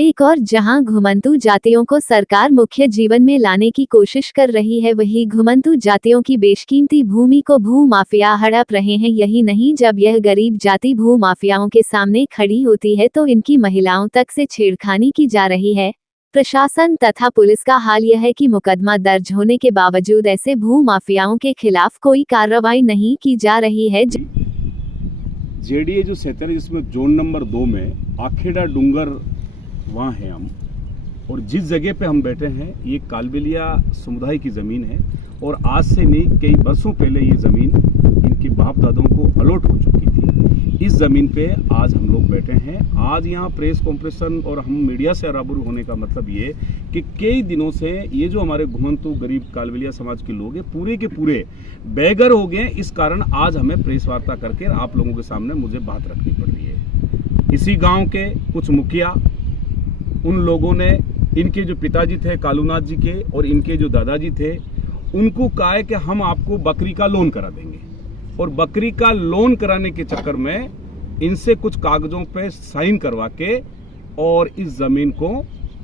एक और जहां घुमंतू जातियों को सरकार मुख्य जीवन में लाने की कोशिश कर रही है, वहीं घुमंतू जातियों की बेशकीमती भूमि को भू माफिया हड़प रहे हैं। यही नहीं, जब यह गरीब जाति भू माफियाओं के सामने खड़ी होती है तो इनकी महिलाओं तक से छेड़खानी की जा रही है। प्रशासन तथा पुलिस का हाल यह है कि मुकदमा दर्ज होने के बावजूद ऐसे भू माफियाओं के खिलाफ कोई कार्रवाई नहीं की जा रही है। जेडीए जो क्षेत्र है जिसमें जोन नंबर 2 में आखेड़ा डूंगर वहाँ हैं हम, और जिस जगह पे हम बैठे हैं ये कालबेलिया समुदाय की ज़मीन है। और आज से नहीं, कई वर्षों पहले ये ज़मीन इनके बाप दादों को अलॉट हो चुकी थी। इस ज़मीन पे आज हम लोग बैठे हैं। आज यहाँ प्रेस कॉन्फ्रेंस और हम मीडिया से रूबरू होने का मतलब ये कि कई दिनों से ये जो हमारे घुमंतू गरीब कालबेलिया समाज के लोग हैं पूरे के पूरे बेघर हो गए। इस कारण आज हमें प्रेस वार्ता करके आप लोगों के सामने मुझे बात रखनी पड़ रही है। इसी गाँव के कुछ मुखिया, उन लोगों ने इनके जो पिताजी थे कालूनाथ जी के और इनके जो दादाजी थे, उनको कहा है कि हम आपको बकरी का लोन करा देंगे। और बकरी का लोन कराने के चक्कर में इनसे कुछ कागजों पे साइन करवा के और इस जमीन को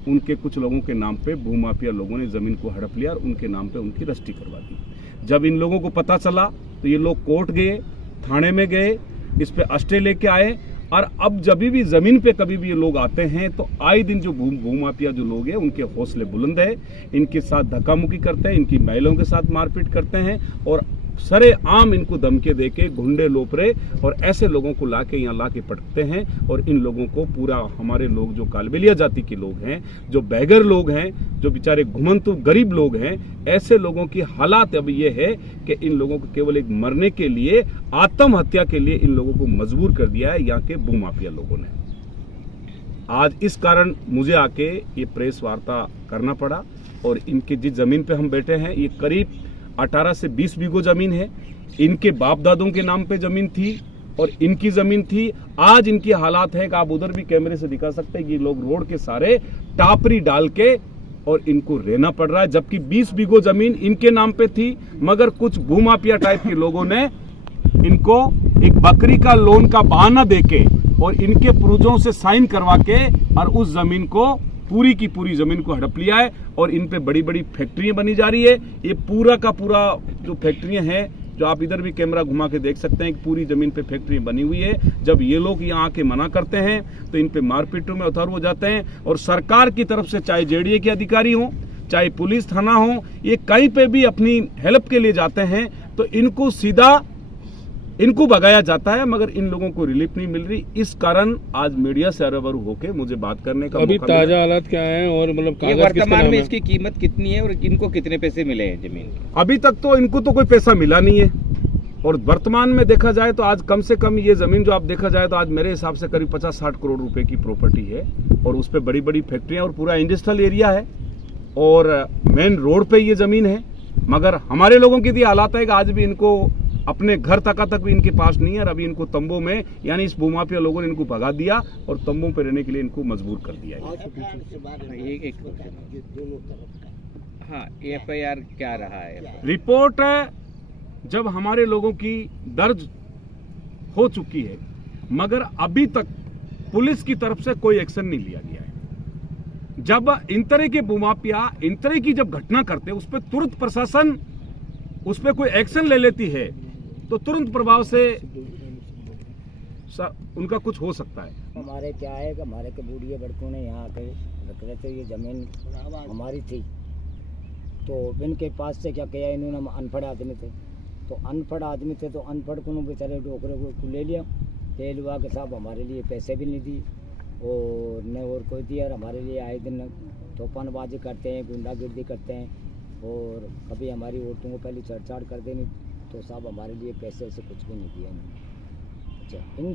उनके कुछ लोगों के नाम पे भूमाफिया लोगों ने जमीन को हड़प लिया और उनके नाम पे उनकी रजिस्ट्री करवा दी। जब इन लोगों को पता चला तो ये लोग कोर्ट गए, थाने में गए, इस पे अस्टे लेके आए। और अब जब भी जमीन पे कभी भी ये लोग आते हैं तो आए दिन जो भूमाफिया जो लोग हैं उनके हौसले बुलंद है, इनके साथ धक्का मुक्की करते हैं, इनकी महिलाओं के साथ मारपीट करते हैं और सरे आम इनको धमके देके गुंडे लोपरे और ऐसे लोगों को लाके यहाँ लाके पटकते हैं। और इन लोगों को पूरा हमारे लोग जो कालबेलिया जाति के लोग हैं, जो बेघर लोग हैं, जो बेचारे घुमंतू गरीब लोग हैं, ऐसे लोगों की हालात अब ये है कि इन लोगों को केवल एक मरने के लिए, आत्महत्या के लिए इन लोगों को मजबूर कर दिया है यहाँ के भूमाफिया लोगों ने। आज इस कारण मुझे आके ये प्रेस वार्ता करना पड़ा। और इनके जिस जमीन पे हम बैठे हैं ये करीब 18 से 20 बीघो जमीन है। इनके बाप दादों के नाम पे जमीन थी और इनकी जमीन थी। आज इनकी हालात है कि आप उधर भी कैमरे से दिखा सकते हैं, ये लोग रोड के सारे टापरी डाल के और इनको रहना पड़ रहा है। जबकि 20 बीघो जमीन इनके नाम पे थी, मगर कुछ भूमाफिया टाइप के लोगों ने इनको एक बकरी का लोन का बहाना देके और इनके पूर्वजों से साइन करवा के और उस जमीन को पूरी की पूरी जमीन को हड़प लिया है। और इन पे बड़ी बड़ी फैक्ट्रियां बनी जा रही है। ये पूरा का पूरा जो फैक्ट्रियां हैं, जो आप इधर भी कैमरा घुमा के देख सकते हैं कि पूरी जमीन पे फैक्ट्री बनी हुई है। जब ये लोग यहाँ आके मना करते हैं तो इन पे मारपीटों में उतारू हो जाते हैं। और सरकार की तरफ से चाहे जेडीए के अधिकारी हों, चाहे पुलिस थाना हो, ये कहीं पे भी अपनी हेल्प के लिए जाते हैं तो इनको सीधा इनको भगाया जाता है, मगर इन लोगों को रिलीफ नहीं मिल रही। इस कारण आज मीडिया से रूबरू होकर मुझे बात करने का अभी ताजा हालात क्या है और मतलब कागज वर्तमान में इसकी कीमत कितनी है और इनको कितने पैसे मिले हैं जमीन? अभी तक तो इनको तो कोई पैसा मिला नहीं है। और वर्तमान में देखा जाए तो आज कम से कम ये जमीन जो आप देखा जाए तो आज मेरे हिसाब से करीब 50-60 करोड़ रुपए की प्रॉपर्टी है। और उस पर बड़ी बड़ी फैक्ट्रियां और पूरा इंडस्ट्रियल एरिया है और मेन रोड पे ये जमीन है। मगर हमारे लोगों की हालात है कि आज भी इनको अपने घर तक भी इनके पास नहीं है। और अभी इनको तंबों में, यानी इस भूमाफिया लोगों ने इनको भगा दिया और तंबों पे रहने के लिए इनको मजबूर कर दिया है। हाँ, एफआईआर क्या रहा है? रिपोर्ट जब हमारे लोगों की दर्ज हो चुकी है, मगर अभी तक पुलिस की तरफ से कोई एक्शन नहीं लिया गया है। जब इन तरह के भूमाफिया इन तरह की जब घटना करते हैं उस पर तुरंत प्रशासन उस पर कोई एक्शन ले लेती है तो तुरंत प्रभाव से उनका कुछ हो सकता है। हमारे क्या है कि हमारे के बूढ़िए बड़कों ने यहाँ आकर रख रहे थे, ये ज़मीन हमारी थी। तो इनके पास से क्या किया इन्होंने, हम अनपढ़ आदमी थे तो अनपढ़ को बेचारे डोकरे को ले लिया, ले लुआ के साहब हमारे लिए पैसे भी नहीं दिए और न और कोई दिया। और हमारे लिए आए दिन तूफानबाजी करते हैं, गुंडागिर्दी करते हैं और कभी हमारी औरतों को पहले छेड़छाड़ कर देनी। तो साहब हमारे लिए पैसे से कुछ भी नहीं दिया। अच्छा, इन